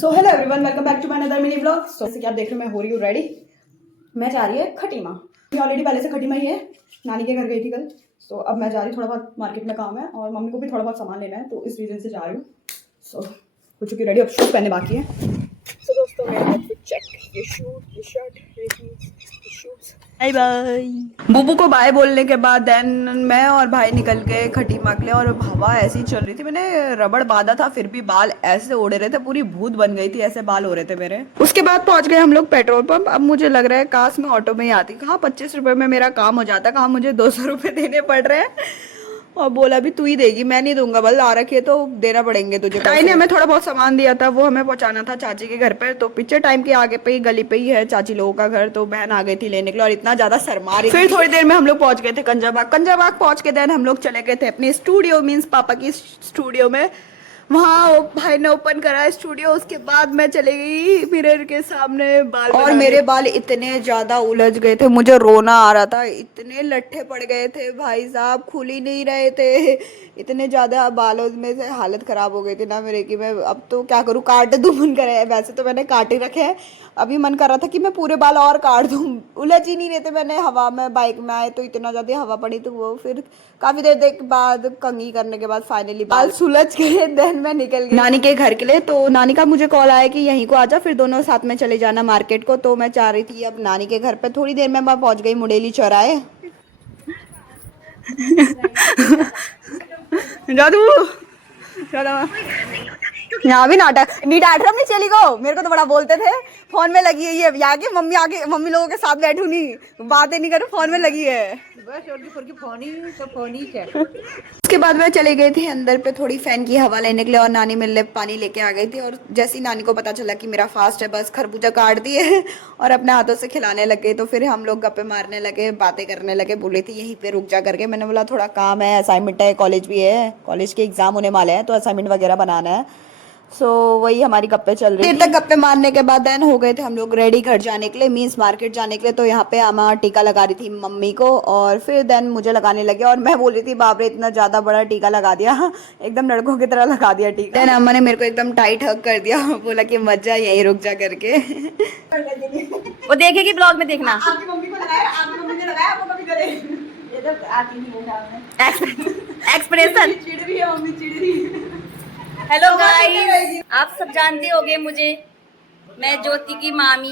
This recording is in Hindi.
So hello everyone, welcome back to my another mini vlog. So जैसे कि आप देख रहे हो मैं हो रही हूँ रेडी। मैं जा रही है खटीमा। ऑलरेडी पहले से खटीमा ही है, नानी के घर गई थी कल। सो अब मैं जा रही हूँ, थोड़ा बहुत मार्केट में काम है और मम्मी को भी थोड़ा बहुत सामान लेना है, तो इस रीज़न से जा रही हूँ। सो हो चुकी रेडी, अब शूज़ पहनने बाकी है। सो दोस्तों मेरा आउटफिट चेक, ये शूट, ये शर्ट, ये जीन्स, ये शूज़। Bye bye. बुबू को बाय बोलने के बाद देन मैं और भाई निकल गए खटीमा के लिए, और हवा ऐसी चल रही थी, मैंने रबड़ बांधा था फिर भी बाल ऐसे उड़ रहे थे, पूरी भूत बन गई थी, ऐसे बाल हो रहे थे मेरे। उसके बाद पहुंच गए हम लोग पेट्रोल पंप। अब मुझे लग रहा है काश मैं ऑटो में ही आती, कहाँ 25 रुपए में मेरा काम हो जाता, कहाँ मुझे 200 रुपए देने पड़ रहे हैं। और बोला भी तू ही देगी, मैं नहीं दूंगा, बल आ रखी है तो देना पड़ेंगे तुझे। ताई ने हमें थोड़ा बहुत सामान दिया था, वो हमें पहुंचाना था चाची के घर पे। तो पिक्चर टाइम के आगे पे ही गली पे ही है चाची लोगों का घर, तो बहन आ गई थी लेने के लिए और इतना ज्यादा शर्मा रही थी। फिर थोड़ी देर में हम लोग पहुंच गए थे कंजाबाग। कंजाबाग पहुंच के देन हम लोग चले गए थे अपने स्टूडियो, मीन्स पापा की स्टूडियो में। वहाँ भाई ने ओपन करा स्टूडियो, उसके बाद मैं चली गई मिरर के सामने बाल, और मेरे बाल इतने ज्यादा उलझ गए थे, मुझे रोना आ रहा था, इतने लट्ठे पड़ गए थे भाई साहब, खुल ही नहीं रहे थे, इतने ज्यादा बालों में से हालत खराब हो गई थी ना मेरे की। मैं अब तो क्या करूँ, काट दूँ मन कर रहा है, वैसे तो मैंने काट ही रखे हैं, अभी मन कर रहा था कि मैं पूरे बाल और काट दूँ, उलझ ही नहीं रहे थे। मैंने हवा में बाइक में आए तो इतना ज्यादा हवा पड़ी, तो वो फिर काफी देर के बाद कंघी करने के बाद फाइनली बाल सुलझ गए। देन मैं निकल गई नानी के घर के लिए। तो नानी का मुझे कॉल आया कि यहीं को आजा, फिर दोनों साथ में चले जाना मार्केट को। तो मैं चाह रही थी अब नानी के घर पे, थोड़ी देर में मैं पहुंच गई मुडेली चौराहे। जादू यहाँ भी नाटक नीट आश्रम नहीं चली गो, मेरे को तो बड़ा बोलते थे फोन में लगी है ये, आगे मम्मी लोगों के साथ बैठू नहीं, बातें नहीं करूँ, फोन में लगी है बस। फोन ही उसके बाद मैं चली गई थी अंदर पे थोड़ी फैन की हवा लेने के लिए, और नानी मेरे लिए पानी लेके आ गई थी। और जैसे ही नानी को पता चला कि मेरा फास्ट है, बस खरबूजा काट दिए और अपने हाथों से खिलाने लगे। तो फिर हम लोग गप्पे मारने लगे, बातें करने लगे, बोले थी यहीं पे रुक जा करके। मैंने बोला थोड़ा काम है, असाइनमेंट है, कॉलेज भी है, कॉलेज के एग्जाम होने वाले हैं, तो असाइनमेंट वगैरह बनाना है। सो वही हमारी गप्पे चल रही थी। देर तक गप्पे मारने के बाद देन हो गए थे हम लोग रेडी घर जाने के लिए, मीन्स मार्केट जाने के लिए। तो यहाँ पे अम्मा टीका लगा रही थी मम्मी को, और फिर देन मुझे लगाने लगे, और मैं बोल रही थी बाप रे इतना ज्यादा बड़ा टीका लगा दिया, एकदम लड़कों की तरह लगा दिया टीका। देन अम्मा ने मेरे को एकदम टाइट हग कर दिया, बोला कि मत जा, यहीं रुक जा करके। वो देखेगी ब्लॉग में, देखना। आपकी मम्मी को लगाया, आपकी मम्मी ने लगाया, वो कभी करे ये तो आती नहीं है। एक्सप्रेशन। चिड़ रही है मम्मी, चिड़ रही है। हेलो गाइस, आप सब जानते होंगे मुझे, मैं ज्योति की मामी।